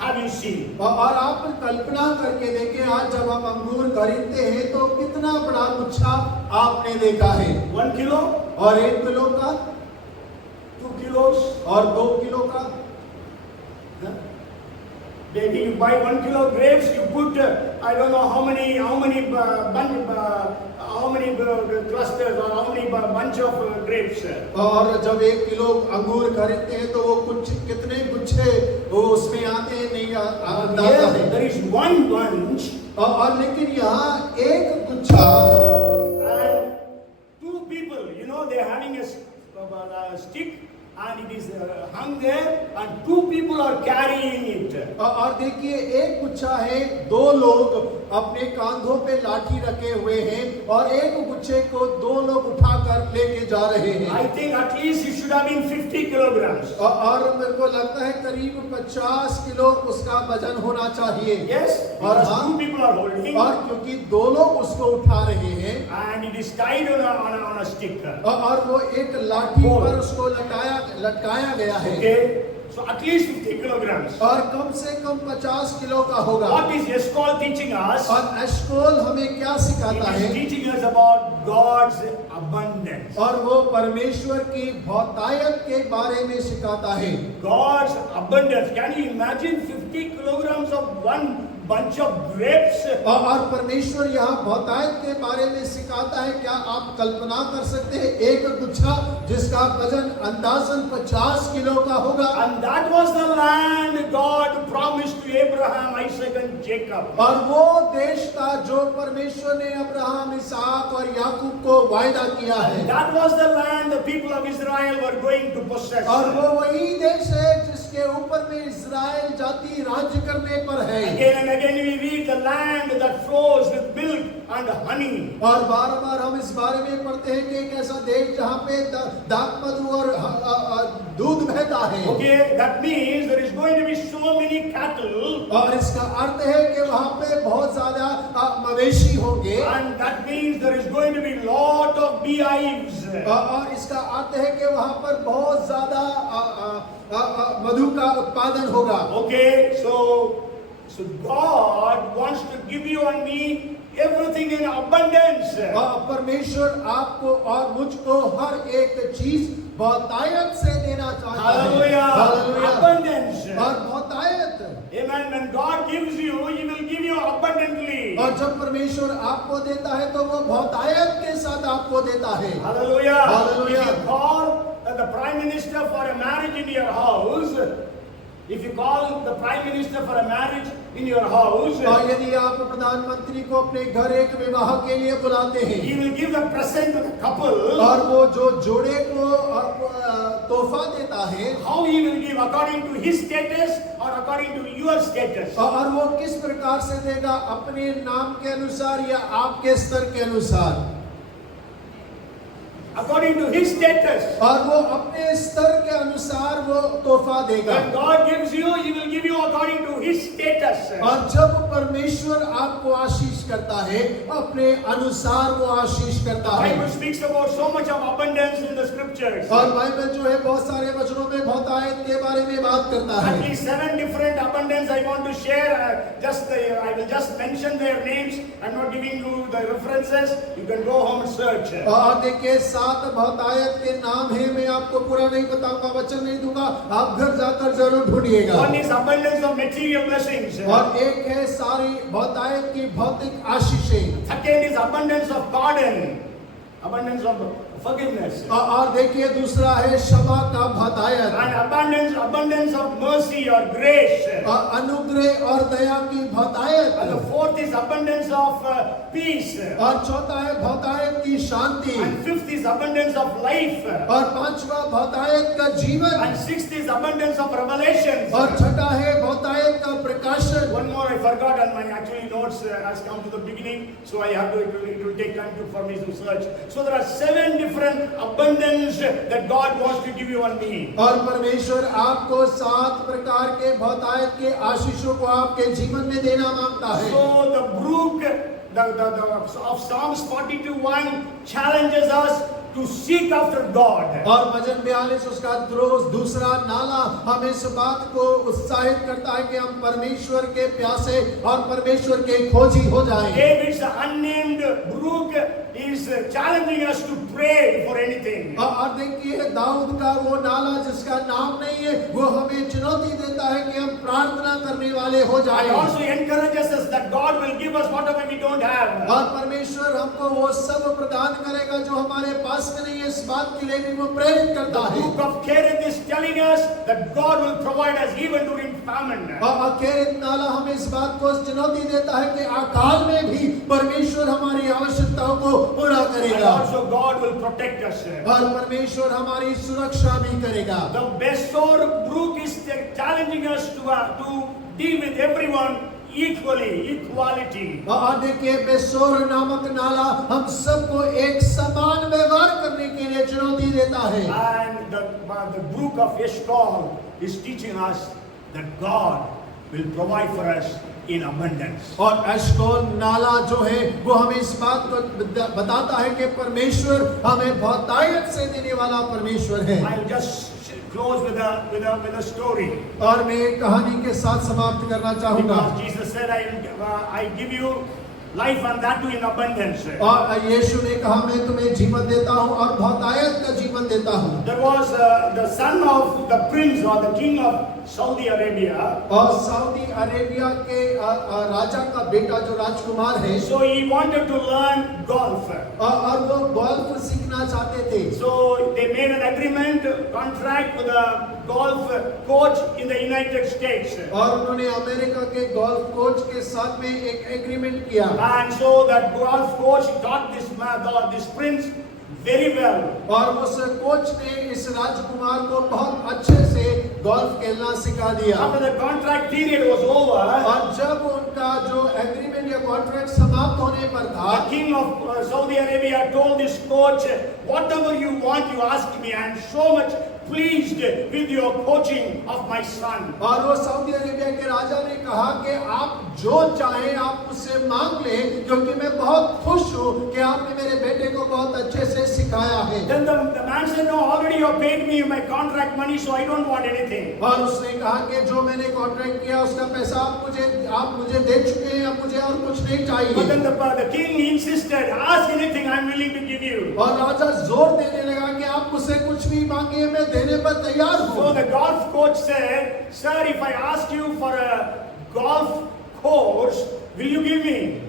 have you seen? और आप कल्पना करके देखें, आज जब हम अंगूर खरीदते हैं तो कितना बड़ा गुच्छा आपने देखा है। 1 kilo, और 1 किलो का, 2 kilos. और 2 किलो का। Maybe you buy 1 kilo grapes, you put I don't know how many clusters or how many bunch of grapes. और जब 1 किलो अंगूर खरीदते हैं तो वो कुछ कितने गुच्छे वो उसमें आते हैं, नहीं आता Yes, है। there is one bunch, और लेकिन यहाँ एक गुच्छा, and 2 people, they are having a stick, and it is hung there, and 2 people are carrying it. और देखिए एक गुच्छा है, दो लोग अपने कांधों पे लाठी रखे हुए हैं और एक गुच्छे को दो लोग उठाकर लेके जा रहे हैं। I think at least it should have been 50 kilograms. और मेरे को लगता है करीब 50 किलो उसका वजन होना चाहिए। Yes, और because हाँ, two people are holding, और क्योंकि दो लोग उसको उठा रहे हैं and it is tied on a stick. और वो एक लाठी पर उसको लटकाया गया है। Okay, so at least 50 kilograms. और कम से कम 50 किलो का होगा। What is Eshcol teaching us? और एशकोल हमें क्या सिखाता It is है? teaching us about God's abundance. और वो परमेश्वर की बहुतायत के बारे में सिखाता है। God's abundance. Can you imagine 50 kilograms of one bunch of grapes? और परमेश्वर यहाँ बहुतायत के बारे में सिखाता है। क्या आप कल्पना कर सकते हैं एक गुच्छा जिसका वजन अंदाजन 50 किलो का होगा? And that was the land God promised to Abraham, Isaac and Jacob. और वो देश था जो परमेश्वर ने अब्राहम, इसहाक और याकूब को वायदा किया है। That was the land the people of Israel were going to possess. और वो वही देश है जिसके ऊपर में इस्राएल जाति राज्य करने पर है। Again and again we read the land that flows with milk and honey. और बार-बार हम इस बारे में पढ़ते हैं कि एक ऐसा देश जहाँ पे दाख मधु और दूध बहता है। Okay, that means there is going to be so many cattle. और इसका अर्थ है कि वहाँ पे बहुत ज्यादा मवेशी होंगे। And that means there is going to be lot of beehives. और इसका अर्थ है कि वहाँ पर बहुत ज्यादा मधु का उत्पादन होगा। Okay, so God wants to give you and me everything in abundance. परमेश्वर आपको और मुझको हर एक चीज बहुतायत से देना चाहता है। Hallelujah. Hallelujah. Abundance. और बहुतायत। Amen. When God gives you, He will give you abundantly. और जब परमेश्वर आपको देता है तो वो बहुतायत के साथ आपको देता है। Hallelujah. Hallelujah. If you call the Prime Minister for a marriage in your house, if you call the Prime Minister for a marriage in your house, और यदि आप प्रधानमंत्री को अपने घर एक विवाह के लिए बुलाते हैं, He will give a present to the couple. और वो जो जोड़े को तोहफा देता है, How He will give according to his status or according to your status. और वो किस प्रकार से देगा, अपने नाम के अनुसार या आपके स्तर के अनुसार? According to his status. और वो अपने स्तर के अनुसार वो तोहफा देगा। When God gives you, He will give you according to his status. और जब परमेश्वर आपको आशीष करता है, अपने अनुसार वो आशीष करता है। Bible speaks about so much of abundance in the scriptures. और बाइबल जो है बहुत सारे वचनों में बहुतायत के बारे में बात करता है। At least 7 different abundance I want to share. I will just mention their names. I'm not giving you the references. You can go home and search. और देखिए 7 बहुतायत के नाम है, मैं आपको पूरा नहीं बताऊंगा, वचन नहीं दूंगा, आप घर जाकर जरूर ढूंढिएगा। One is abundance of material blessings. और एक है सारी बहुतायत की भौतिक आशीषें। Second is abundance of pardon, abundance of forgiveness. और देखिए दूसरा है क्षमा का बहुतायत। And abundance of mercy or grace. अनुग्रह और दया की बहुतायत। And the fourth is abundance of peace. और चौथा है बहुतायत की शांति। And fifth is abundance of life. और पांचवा बहुतायत का जीवन। And sixth is abundance of revelations. और छठा है बहुतायत का प्रकाशन। One more I forgot, and my actually notes has come to the beginning, so I have to. It will take time for me to search. So there are 7 different abundance that God wants to give you and me. और परमेश्वर आपको 7 प्रकार के बहुतायत के आशीषों को आपके जीवन में देना मांगता है। So the brook of Psalms 42:1 challenges us to seek after God. और भजन 42 उसका दूसरा नाला हमें इस बात को उत्साहित करता है कि हम परमेश्वर के प्यासे और परमेश्वर के खोजी हो जाएं। David's unnamed brook is challenging us to pray for anything. और देखिए दाऊद का वो नाला जिसका नाम नहीं है, वो हमें चुनौती देता है कि हम प्रार्थना करने वाले हो जाएं। And also encourages us that God will give us whatever we don't have. और परमेश्वर हमको वो सब प्रदान करेगा जो हमारे पास में नहीं है, इस बात के लिए भी वो प्रेरित करता है। The book of Cherith is telling us that God will provide us even during famine. और केरित नाला हमें इस बात को चुनौती देता है कि अकाल में भी परमेश्वर हमारी आवश्यकताओं को पूरा And करेगा। also God will protect us. और परमेश्वर हमारी सुरक्षा भी करेगा। The Besor brook is challenging us to deal with everyone equally, equality. और देखिए बेसोर नामक नाला हम सबको एक समान व्यवहार करने के लिए चुनौती देता है। And the brook of Eshcol is teaching us that God will provide for us in abundance. और एशकोल नाला जो है वो हमें इस बात को बताता है कि परमेश्वर हमें बहुतायत से देने वाला परमेश्वर है। I'll just close with a story. और मैं एक कहानी के साथ समाप्त करना चाहूंगा। Because Jesus said, I give you life and that too in abundance. और यीशु ने कहा मैं तुम्हें जीवन देता हूँ और बहुतायत का जीवन देता हूँ। There was the son of the prince or the king of Saudi Arabia. और सऊदी अरेबिया के राजा का बेटा जो राजकुमार है, So he wanted to learn golf. और वो गोल्फ सीखना चाहते थे। So they made an agreement, contract with a golf coach in the United States. और उन्होंने अमेरिका के गोल्फ कोच के साथ में एक एग्रीमेंट किया। And so that golf coach taught this prince very well. और उस कोच ने इस राजकुमार को बहुत अच्छे से गोल्फ खेलना सिखा दिया। After the contract period was over, और जब उनका जो एग्रीमेंट या कॉन्ट्रैक्ट समाप्त होने पर था, the king of Saudi Arabia told this coach, whatever you want, you ask me. I am so much pleased with your coaching of my son. और वो सऊदी अरेबिया के राजा ने कहा कि आप जो चाहें आप मुझसे मांग लें, क्योंकि मैं बहुत खुश हूँ कि आपने मेरे बेटे को बहुत अच्छे से सिखाया है। Then the man said, no, already you have paid me my contract money, so I don't want anything. और उसने कहा कि जो मैंने कॉन्ट्रैक्ट किया उसका पैसा आप मुझे दे चुके हैं, अब मुझे और कुछ नहीं But चाहिए। then the king insisted, ask anything, I am willing to give you. और राजा जोर देने लगा कि आप मुझसे कुछ भी मांगिए, मैं देने पर तैयार हूँ। So the golf coach said, sir, if I ask you for a golf course, will you give me?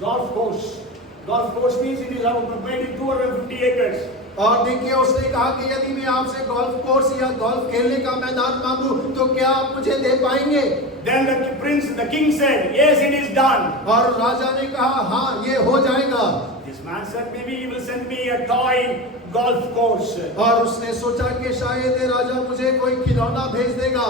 Golf course. Golf course means it is maybe 250 acres. और देखिए उसने कहा कि यदि मैं आपसे गोल्फ कोर्स या गोल्फ खेलने का मैदान मांगू तो क्या आप मुझे दे पाएंगे? Then the king said, yes, it is done. और राजा ने कहा हाँ ये हो जाएगा। This man said, maybe he will send me a toy golf course. और उसने सोचा कि शायद ये राजा मुझे कोई खिलौना भेज देगा।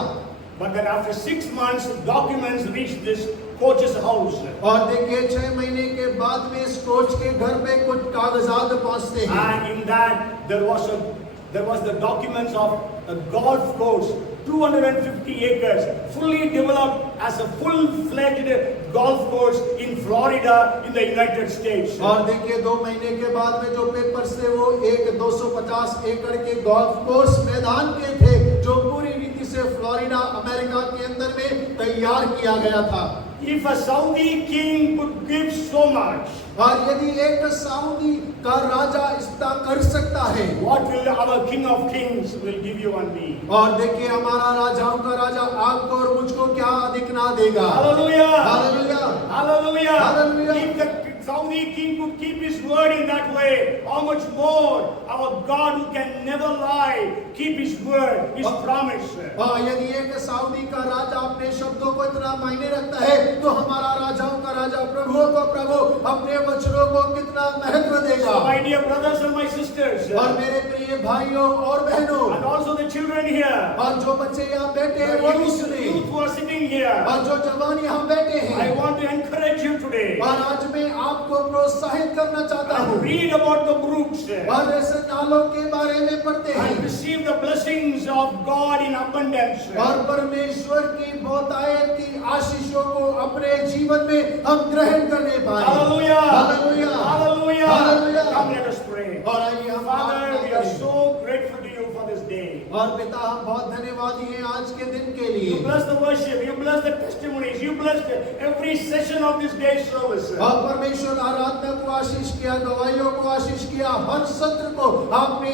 But then after 6 months, documents reached this coach's house. और देखिए 6 महीने के बाद में इस कोच के घर पे कुछ कागजात पहुंचते हैं। And in that there was the documents of a golf course, 250 acres, fully developed as a full-fledged golf course in Florida in the United States. और देखिए 2 महीने के बाद में जो पेपर्स थे वो एक 250 एकड़ के गोल्फ कोर्स मैदान के थे, जो पूरी रीति से फ्लोरिडा अमेरिका के अंदर में तैयार किया गया था। If a Saudi king could give so much, और यदि एक सऊदी का राजा इतना कर सकता है, what will our King of Kings will give you and me? और देखिए हमारा राजाओं का राजा आपको और मुझको क्या अधिक ना देगा। Hallelujah! Hallelujah, Hallelujah! Hallelujah. If the Saudi king could keep his word in that way, how much more our God who can never lie, keep his word, his promise. यदि एक सऊदी का राजा अपने शब्दों को इतना मायने रखता है, तो हमारा राजाओं का राजा प्रभुओं को प्रभु अपने वचनों को कितना महत्व देगा। So my dear brothers and my sisters, और मेरे प्रिय भाइयों और बहनों, and also the children here, और जो बच्चे यहाँ बैठे हैं वो भी the सुने, youth who are sitting here, और जो जवान यहाँ बैठे हैं, I want to encourage you today. और आज मैं आपको प्रोत्साहित करना चाहता हूँ। And read about the brooks और ऐसे नालों के बारे में पढ़ते and हैं receive the blessings of God in abundance. और परमेश्वर की बहुतायत की आशीषों को अपने जीवन में हम ग्रहण करने पाए। Hallelujah! Hallelujah, Hallelujah! Hallelujah. Come, let us pray. और आइए हम Father, we are प्रार्थना करें। so grateful to you for this day. और पिता हम बहुत धन्यवादी हैं आज के दिन के You लिए। bless the worship, you bless the testimonies, you bless every session of this day's service. और परमेश्वर आराधना को आशीष किया, गवाहियों को आशीष किया, हर सत्र को आपने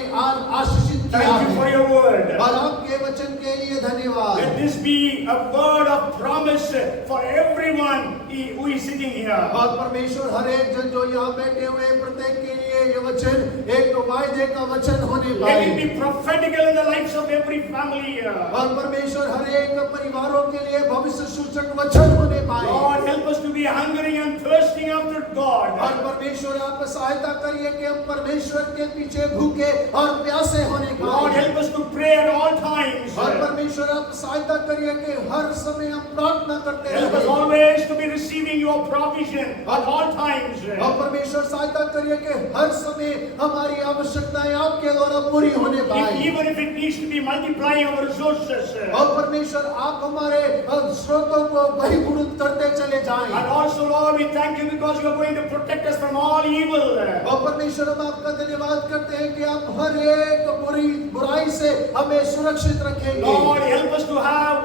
आशीषित किया Thank you for है। your word. और आपके वचन के लिए धन्यवाद। Let this be a word of promise for everyone who is sitting here. और परमेश्वर हर एक जन जो यहाँ बैठे हुए प्रत्येक के लिए ये वचन एक वायदे का वचन होने Let पाए। it be prophetical in the lives of every family here. और परमेश्वर हर एक परिवारों के लिए भविष्य सूचक वचन होने पाए। Lord, help us to be hungering and thirsting after God. और परमेश्वर आप सहायता करिए कि हम परमेश्वर के पीछे भूखे और प्यासे होने Lord, पाए। help us to pray at all times. और परमेश्वर आप सहायता करिए कि हर समय हम प्रार्थना करते Help us रहें। always to be receiving your provision at all times. और परमेश्वर सहायता करिए कि हर समय हमारी आवश्यकताएं आपके द्वारा पूरी होने पाए। Even if it needs to be multiplying our resources. और परमेश्वर आप हमारे स्रोतों को बहिर्भूत करते चले जाएं। And also, Lord, we thank you because you are going to protect us from all evil. और परमेश्वर हम आपका धन्यवाद करते हैं कि आप हर एक बुराई से हमें सुरक्षित रखेंगे। Lord, help us to have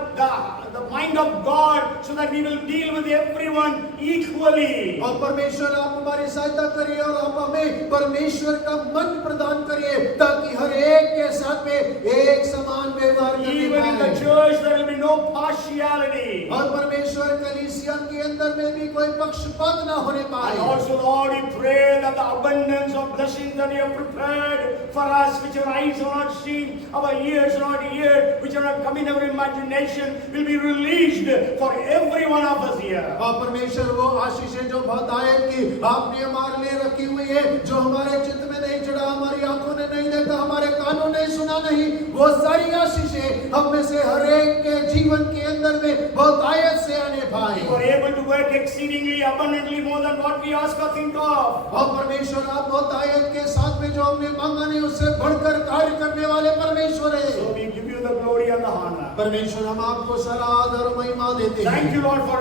the mind of God so that we will deal with everyone equally. और परमेश्वर आप हमारी सहायता करिए और आप हमें परमेश्वर का मन प्रदान करिए ताकि हर एक के साथ में एक समान व्यवहार करने Even in the पाए। church, there will be no partiality. और परमेश्वर कलीसिया के अंदर में भी कोई पक्षपात ना होने And पाए। also, Lord, we pray that the abundance of blessings that you have prepared for us, which our eyes have not seen, our ears have not heard, which have not come in our imagination, will be released for every one of us here. और परमेश्वर वो आशीषें जो बहुतायत की आपने हमारे लिए रखी हुई है, जो हमारे चित्त में नहीं चढ़ा, हमारी आंखों ने नहीं देखा, हमारे कानों ने सुना नहीं, वो सारी आशीषें हम में से हर एक के जीवन के अंदर में बहुतायत से आने पाए। You are able to work exceedingly abundantly more than what we ask or think of. और परमेश्वर आप बहुतायत के साथ में जो हमने मांगा नहीं उससे बढ़कर कार्य करने वाले परमेश्वर है। So we give you the glory and the honor. परमेश्वर हम आपको सारा आदर और महिमा देते हैं। Thank you, Lord, for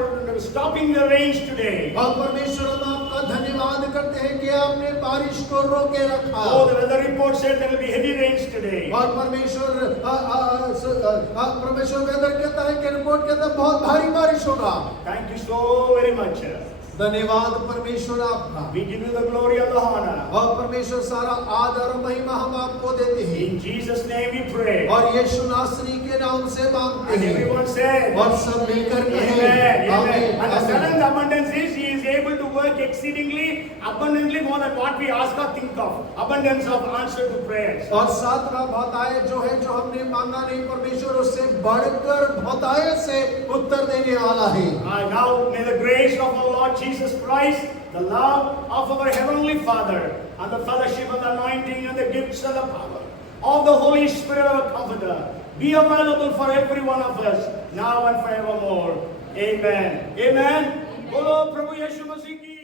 stopping the rains today. और परमेश्वर हम आपका धन्यवाद करते हैं कि आपने बारिश को रोके रखा। Oh, the weather report said there will be heavy rains today. और परमेश्वर वेदर कहता है कि रिपोर्ट कहता है बहुत भारी बारिश होगा। Thank you so very much. धन्यवाद परमेश्वर आपका। We give you the glory and the honor. और परमेश्वर सारा आदर और महिमा हम आपको देते हैं। In Jesus' name we pray. और यीशु नासरी के नाम से मांगते And हैं। everyone said, और सब मिलकर कहें, Amen. Amen. आमीन, And the आमीन। seventh abundance is He is able to work exceedingly abundantly more than what we ask or think of. Abundance of answer to prayers. और सातवां बहुतायत जो है जो हमने मांगा नहीं परमेश्वर उससे बढ़कर बहुतायत से उत्तर देने वाला है। Now may the grace of our Lord Jesus Christ, the love of our Heavenly Father, and the fellowship and the anointing and the gifts and the power of the Holy Spirit, our Comforter, be available for every one of us now and forevermore. Amen. Amen. Bolo Prabhu Yeshu Masih ki